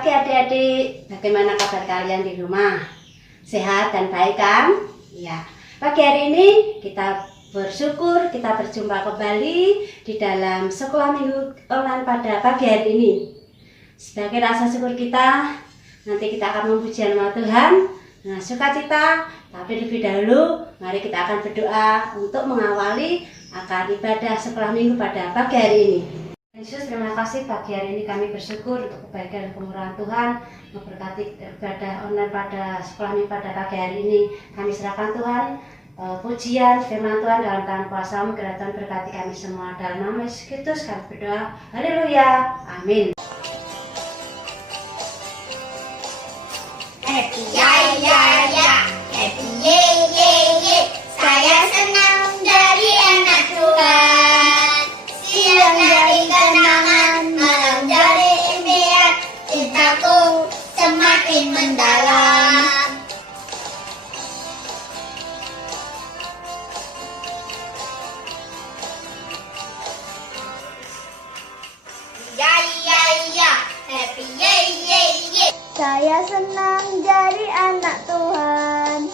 pagi adik-adik, bagaimana kabar kalian di rumah? Sehat dan baik kan? Ya, pagi hari ini kita bersyukur kita berjumpa kembali di dalam sekolah minggu online pada pagi hari ini. Sebagai rasa syukur kita, nanti kita akan memuji nama Tuhan dengan sukacita. Tapi lebih dahulu, mari kita akan berdoa untuk mengawali akan ibadah sekolah minggu pada pagi hari ini. Yesus, terima kasih pagi hari ini kami bersyukur untuk kebaikan dan kemurahan Tuhan memberkati ibadah online pada sekolah minggu pada pagi hari ini. Kami serahkan Tuhan pujian firman Tuhan dalam tangan kuasa-Mu, kiranya berkati kami semua. Dalam nama Yesus Kristus kami berdoa. Haleluya. Amin. Happy ya ya ya, happy ye ye ye. Saya senang jadi anak Tuhan. Siang jadi kenangan, malam jadi impian. Cintaku semakin mendalam. Ya ya ya, happy ye ye ye. Saya senang jadi anak Tuhan.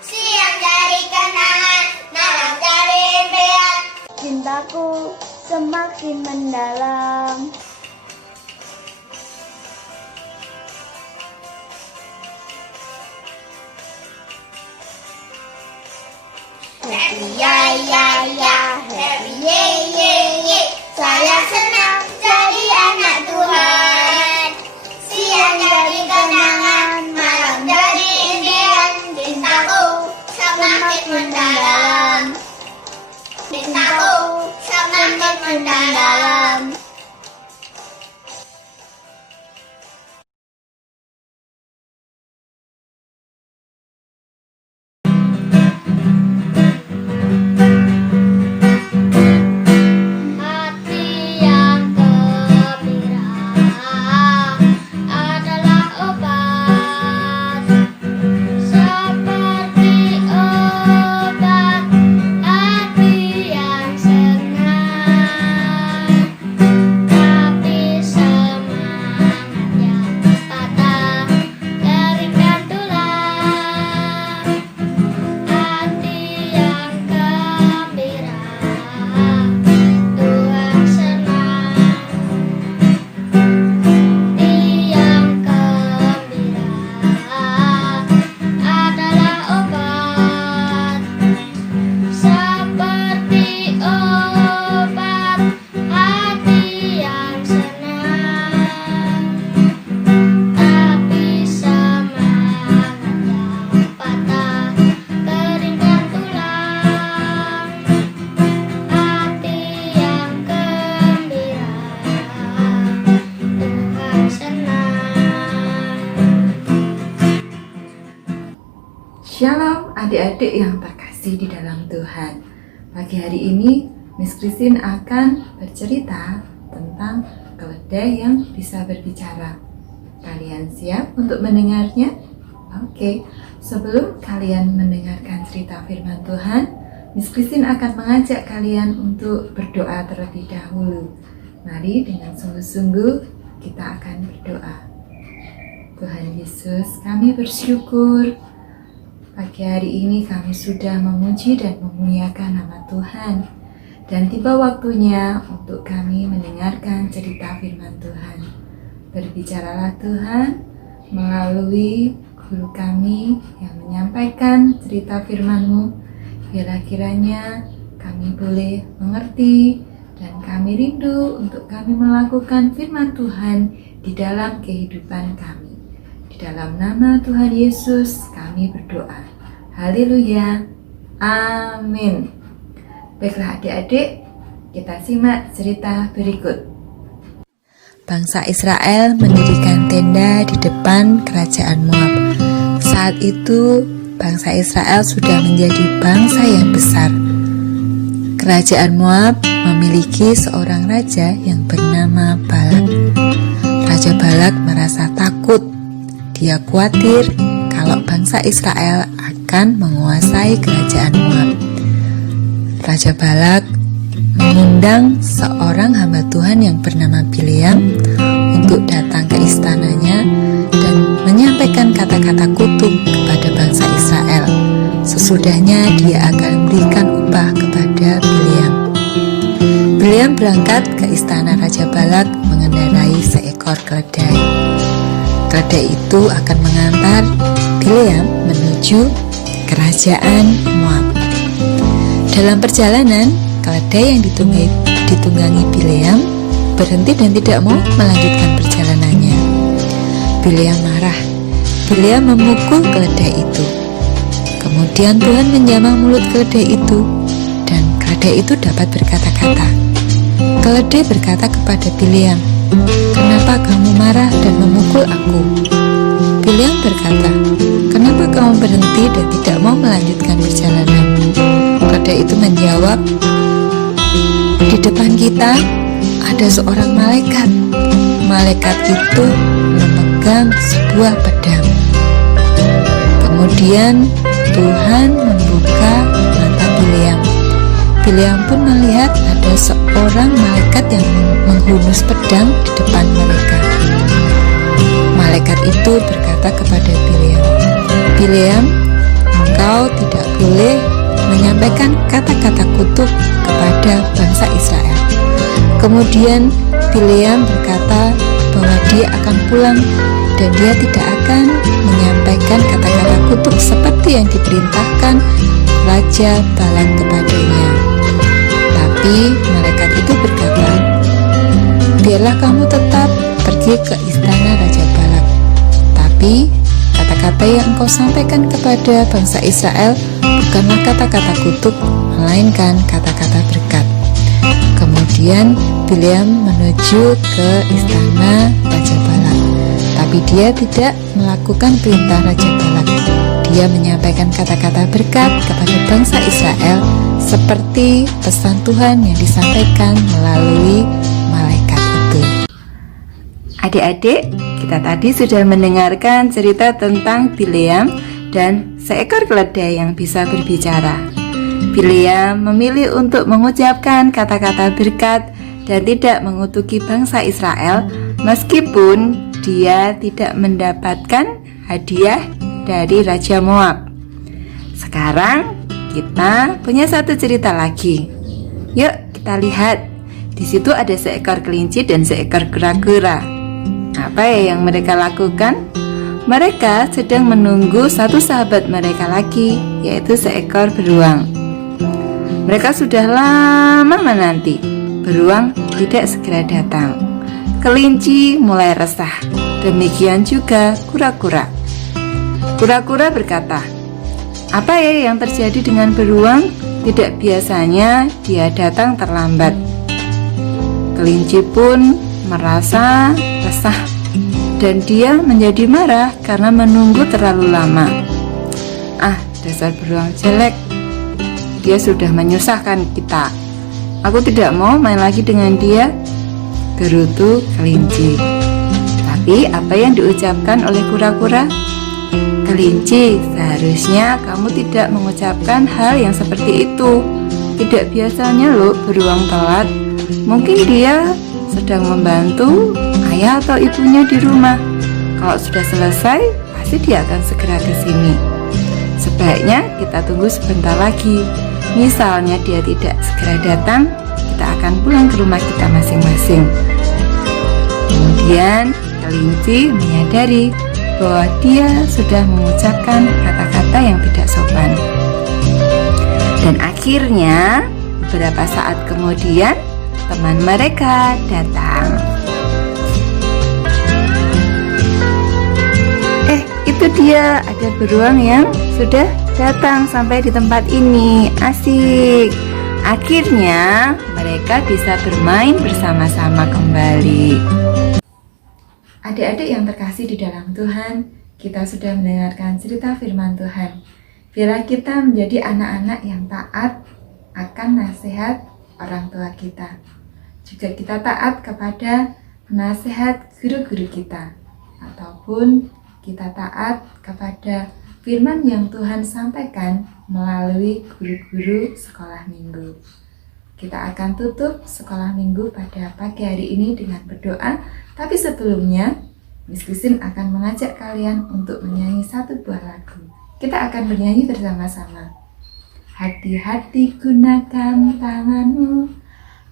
Siang jadi kenangan, malam jadi impian. Cintaku semakin mendalam. Happy ya ya ya, happy ye ye ye. Saya senang jadi anak Tuhan. Siang jadi kenangan, malam jadi impian. Cintaku semakin mendalam. Cintaku semakin mendalam. Hati yang gembira adalah obat, seperti obat hati yang senang. Tapi semangat yang patah, keringkan tulang. Hati yang gembira, Tuhan senang. Tiang gembira adalah obat, seperti obat hati yang senang. Tapi semangat yang patah, keringkan tulang. Hati yang gembira, Tuhan senang. Shalom adik-adik yang terkasih di dalam Tuhan. Pagi hari ini Miss Christine akan bercerita tentang keledai yang bisa berbicara. Kalian siap untuk mendengarnya? Oke, sebelum kalian mendengarkan cerita firman Tuhan, Miss Christine akan mengajak kalian untuk berdoa terlebih dahulu. Mari dengan sungguh-sungguh kita akan berdoa. Tuhan Yesus, kami bersyukur pagi hari ini kami sudah memuji dan memuliakan nama Tuhan. Dan tiba waktunya untuk kami mendengarkan cerita firman Tuhan. Berbicaralah Tuhan melalui guru kami yang menyampaikan cerita firman-Mu. Biarlah kiranya kami boleh mengerti dan kami rindu untuk kami melakukan firman Tuhan di dalam kehidupan kami. Di dalam nama Tuhan Yesus kami berdoa. Haleluya. Amin. Baiklah adik-adik, kita simak cerita berikut. Bangsa Israel mendirikan tenda di depan kerajaan Moab. Saat itu, bangsa Israel sudah menjadi bangsa yang besar. Kerajaan Moab memiliki seorang raja yang bernama Balak. Raja Balak merasa takut. Dia khawatir kalau bangsa Israel akan menguasai kerajaan Moab. Raja Balak mengundang seorang hamba Tuhan yang bernama Bileam untuk datang ke istananya Sesudahnya dia akan memberikan upah kepada Bileam. Bileam berangkat ke istana Raja Balak mengendarai seekor keledai. Keledai itu akan mengantar Bileam menuju kerajaan Moab. Dalam perjalanan, keledai yang ditunggangi Bileam berhenti dan tidak mau melanjutkan perjalanannya. Bileam marah. Bileam memukul keledai itu. Kemudian Tuhan menjamah mulut keledai itu, dan keledai itu dapat berkata-kata. Keledai berkata kepada Bileam, "Kenapa kamu marah dan memukul aku?" Bileam berkata, "Kenapa kamu berhenti dan tidak mau melanjutkan perjalanan?" Keledai itu menjawab, "Di depan kita ada seorang malaikat. Malaikat itu memegang sebuah pedang." Kemudian Tuhan membuka mata Bileam. Bileam pun melihat ada seorang malaikat yang menghunus pedang di depan mereka. Malaikat itu berkata kepada Bileam, "Bileam, engkau tidak boleh menyampaikan kata-kata kutuk kepada bangsa Israel." Kemudian Bileam berkata bahwa dia akan pulang dan dia tidak akan menyampaikan kata-kata kutuk seperti yang diperintahkan Raja Balak kepadanya. Tapi malaikat itu berkata, "Biarlah kamu tetap pergi ke istana Raja Balak. Tapi kata-kata yang engkau sampaikan kepada bangsa Israel bukanlah kata-kata kutuk, melainkan kata-kata berkat." Kemudian Bileam menuju ke istana Raja Balak. Tapi dia tidak melakukan perintah Raja Balak. Dia menyampaikan kata-kata berkat kepada bangsa Israel seperti pesan Tuhan yang disampaikan melalui malaikat itu. Adik-adik, kita tadi sudah mendengarkan cerita tentang Bileam dan seekor keledai yang bisa berbicara. Bileam memilih untuk mengucapkan kata-kata berkat dan tidak mengutuki bangsa Israel meskipun dia tidak mendapatkan hadiah dari Raja Moab. Sekarang kita punya satu cerita lagi. Yuk kita lihat. Di situ ada seekor kelinci dan seekor kura-kura. Apa yang mereka lakukan? Mereka sedang menunggu satu sahabat mereka lagi, yaitu seekor beruang. Mereka sudah lama menanti. Beruang tidak segera datang. Kelinci mulai resah. Demikian juga kura-kura. Kura-kura berkata, "Apa ya yang terjadi dengan beruang? Tidak biasanya dia datang terlambat." Kelinci pun merasa resah dan dia menjadi marah karena menunggu terlalu lama. "Ah, dasar beruang jelek. Dia sudah menyusahkan kita. Aku tidak mau main lagi dengan dia," gerutu kelinci. Tapi apa yang diucapkan oleh kura-kura? "Kelinci, seharusnya kamu tidak mengucapkan hal yang seperti itu. Tidak biasanya loh beruang telat. Mungkin dia sedang membantu ayah atau ibunya di rumah. Kalau sudah selesai, pasti dia akan segera ke sini. Sebaiknya kita tunggu sebentar lagi. Misalnya dia tidak segera datang, kita akan pulang ke rumah kita masing-masing." Kemudian kelinci menyadari bahwa dia sudah mengucapkan kata-kata yang tidak sopan. Dan akhirnya beberapa saat kemudian teman mereka datang. Itu dia, ada beruang yang sudah datang sampai di tempat ini. Asik. Akhirnya mereka bisa bermain bersama-sama kembali. Adik-adik yang terkasih di dalam Tuhan, kita sudah mendengarkan cerita firman Tuhan. Biarlah kita menjadi anak-anak yang taat akan nasihat orang tua kita. Juga kita taat kepada nasihat guru-guru kita, ataupun kita taat kepada firman yang Tuhan sampaikan melalui guru-guru sekolah minggu. Kita akan tutup sekolah minggu pada pagi hari ini dengan berdoa. Tapi sebelumnya, Miss Christine akan mengajak kalian untuk menyanyi satu buah lagu. Kita akan bernyanyi bersama-sama. Hati-hati gunakan tanganmu,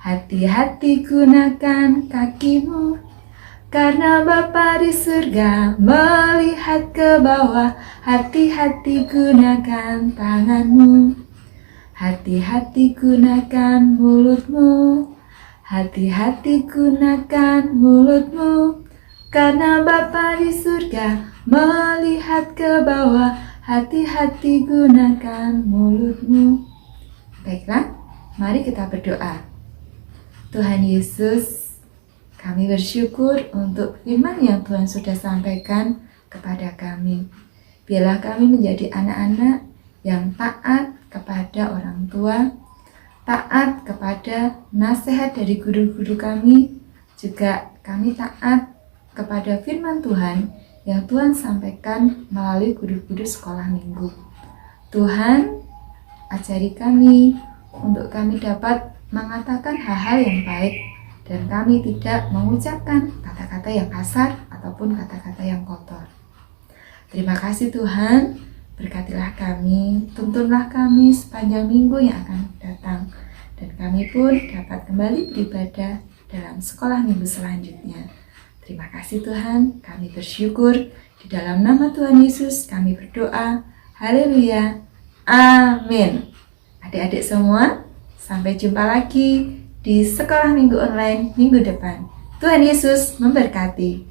hati-hati gunakan kakimu, karena Bapa di surga melihat ke bawah. Hati-hati gunakan tanganmu, hati-hati gunakan mulutmu, hati-hati gunakan mulutmu, karena Bapa di surga melihat ke bawah. Hati-hati gunakan mulutmu. Baiklah, mari kita berdoa. Tuhan Yesus, kami bersyukur untuk firman yang Tuhan sudah sampaikan kepada kami. Biarlah kami menjadi anak-anak yang taat kepada orang tua, taat kepada nasihat dari guru-guru kami, juga kami taat kepada firman Tuhan yang Tuhan sampaikan melalui guru-guru sekolah minggu. Tuhan, ajari kami untuk kami dapat mengatakan hal-hal yang baik dan kami tidak mengucapkan kata-kata yang kasar ataupun kata-kata yang kotor. Terima kasih Tuhan, berkatilah kami, tuntunlah kami sepanjang minggu yang akan datang, dan kami pun dapat kembali beribadah dalam sekolah minggu selanjutnya. Terima kasih Tuhan, kami bersyukur. Di dalam nama Tuhan Yesus kami berdoa. Haleluya. Amin. Adik-adik semua, sampai jumpa lagi di sekolah minggu online minggu depan. Tuhan Yesus memberkati.